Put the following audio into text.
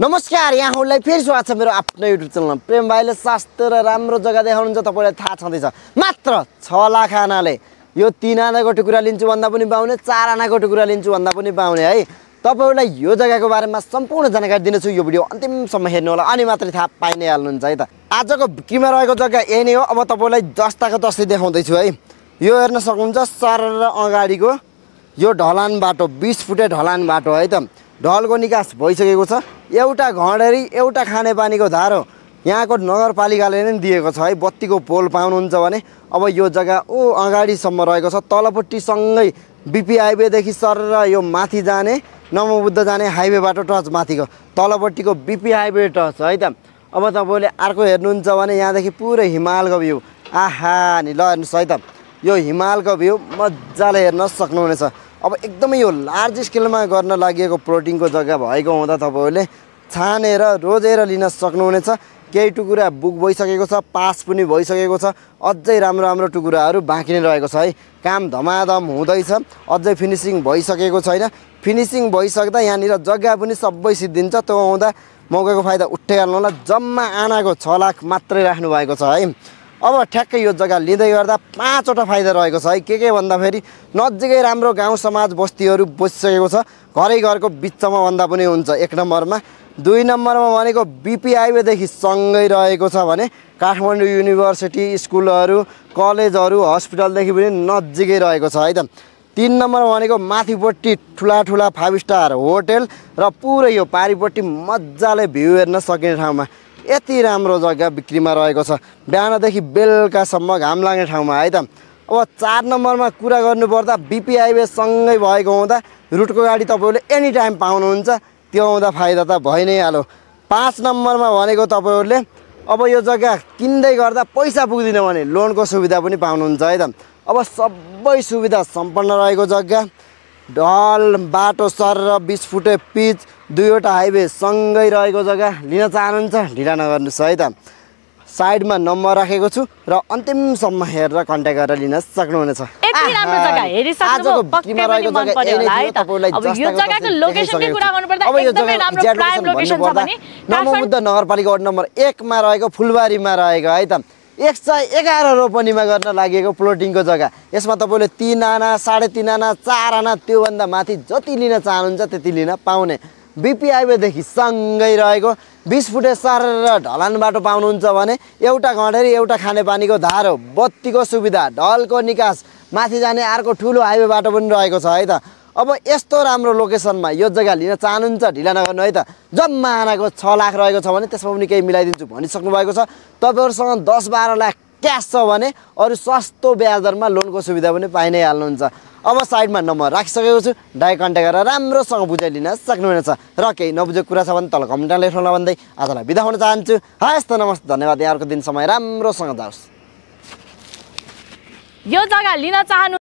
नमस्कार, यहाँहरूलाई फेरि स्वागत छ मेरो आफ्नो युट्युब च्यानलमा। प्रेम भाइले सस्तो र राम्रो जग्गा देखाउनुहुन्छ, तपाईँलाई थाहा छँदैछ। मात्र 6 लाख आनाले यो 3 आनाको टुक्रा लिन्छु भन्दा पनि पाउने, 4 आनाको टुक्रा लिन्छु भन्दा पनि पाउने है। तपाईँहरूलाई यो जग्गाको बारेमा सम्पूर्ण जानकारी दिनेछु। यो भिडियो अन्तिमसम्म हेर्नु होला, अनि मात्रै थाहा पाइ नै हाल्नुहुन्छ है त। आजको बिक्रीमा रहेको जग्गा यही नै हो। अब तपाईँलाई जस्ताको तस्तै देखाउँदैछु है। यो हेर्न सक्नुहुन्छ, सर र अगाडिको यो ढलान बाटो, 20 फुटे ढलान बाटो है त। ढलको निकास भइसकेको छ। एउटा घडेरी, एउटा खानेपानीको धारो यहाँको नगरपालिकाले नै दिएको छ है। बत्तीको पोल पाउनुहुन्छ भने अब यो जग्गा अगाडिसम्म रहेको छ। तलपट्टि सँगै बिपी हाइवेदेखि सर र यो माथि जाने नमोबुद्ध जाने हाइवे बाटो टच, माथिको तलपट्टिको बिपी हाइवे टच है त। अब तपाईँले अर्को हेर्नुहुन्छ भने यहाँदेखि पुरै हिमालको भ्यू, आहा नि ल हेर्नुहोस् है त। यो हिमालको भ्यू मजाले हेर्न सक्नुहुनेछ। अब एकदमै यो लार्ज स्केलमा गर्न लागि प्लोटिङको जग्गा भएको हुँदा तपाईँहरूले छानेर रोजेर लिन सक्नुहुनेछ। केही टुकुरा बुक भइसकेको छ, पास पनि भइसकेको छ। अझै राम्रो राम्रो टुकुराहरू बाँकी नै रहेको छ है। काम धमाधम हुँदैछ, अझै फिनिसिङ भइसकेको छैन। फिनिसिङ भइसक्दा यहाँनिर जग्गा पनि सबै सिद्धिन्छ। त्यो हुँदा मौकाको फाइदा उठाइहाल्नु होला। जम्मा आनाको 6 लाख मात्रै राख्नु भएको छ है। अब ठ्याक्कै यो जग्गा लिँदै गर्दा 5वटा फाइदा रहेको छ है। के भन्दाखेरि नजिकै राम्रो गाउँ समाज बस्तीहरू बसिसकेको छ। घरै घरको बिचमा भन्दा पनि हुन्छ 1 नम्बरमा। 2 नम्बरमा भनेको बिपी हाइवेदेखि सँगै रहेको छ भने काठमाडौँ युनिभर्सिटी, स्कुलहरू, कलेजहरू, हस्पिटलदेखि पनि नजिकै रहेको छ है त। 3 नम्बरमा भनेको माथिपट्टि ठुला 5 स्टार होटेल र पुरै यो पारिपट्टि मजाले भ्यू हेर्न सकिने ठाउँमा यति राम्रो जग्गा बिक्रीमा रहेको छ। बिहानदेखि बेलुकासम्म घाम लाग्ने ठाउँमा है त। अब 4 नम्बरमा कुरा गर्नुपर्दा बिपी हाइवे सँगै भएको हुँदा रुटको गाडी तपाईँहरूले एनी टाइम पाउनुहुन्छ। त्यो हुँदा फाइदा त भइ नै हाल्यो। 5 नम्बरमा भनेको तपाईँहरूले अब यो जग्गा किन्दै गर्दा पैसा पुग्दैन भने लोनको सुविधा पनि पाउनुहुन्छ है त। अब सबै सुविधा सम्पन्न रहेको जग्गा, ढल बाटो सर र 20 फुटे पिच, 2वटा हाइवे सँगै रहेको जग्गा लिन चाहनुहुन्छ ढिला नगर्नुहोस् है त। साइडमा नम्बर राखेको छु र अन्तिमसम्म हेरेर कन्ट्याक्ट गरेर लिन सक्नुहुनेछ। यति राम्रो जग्गा हेरिसक्नुभयो, पक्कै पनि मन पर्यो होला है त। अब यो जग्गाको लोकेसनको कुरा गर्नुपर्दा एकदमै राम्रो प्राइम लोकेसन छ भने नमोबुद्ध नगरपालिका वार्ड नम्बर 1 मा रहेको फुलबारीमा रहेको है त। 111 रोपनीमा गर्न लागि प्लोटिङको जग्गा। यसमा तपाईँले 3 आना, 3.5 आना, 4 आना, त्योभन्दा माथि जति लिन चाहनुहुन्छ त्यति लिन पाउने। बिपी हाइवेदेखि सँगै रहेको 20 फुटे सर र ढलान बाटो पाउनुहुन्छ भने एउटा घडेरी, एउटा खानेपानीको धारो, बत्तीको सुविधा, ढलको निकास, माथि जाने अर्को ठुलो हाइवे बाटो पनि रहेको छ है त। अब यस्तो राम्रो लोकेसनमा यो जग्गा लिन चाहनुहुन्छ ढिला नगर्नु है त। जम्मा आनाको 6 लाख रहेको छ भने त्यसमा पनि केही मिलाइदिन्छु भनिसक्नु भएको छ। तपाईँहरूसँग 10-12 लाख क्यास छ भने अरू सस्तो ब्याज दरमा लोनको सुविधा पनि पाइ नै हाल्नुहुन्छ। अब साइडमा नम्बर राखिसकेको छु, डाइरेक्ट कन्ट्याक्ट गरेर राम्रोसँग बुझाइ लिन सक्नुहुनेछ। र केही नबुझेको कुरा छ भने तल कमेन्टमा लेख्नुहोला भन्दै आजलाई बिदा हुन चाहन्छु। हस् त, नमस्ते, धन्यवाद। यहाँहरूको दिन समय राम्रोसँग जाओस्। यो जग्गा लिन चाहनु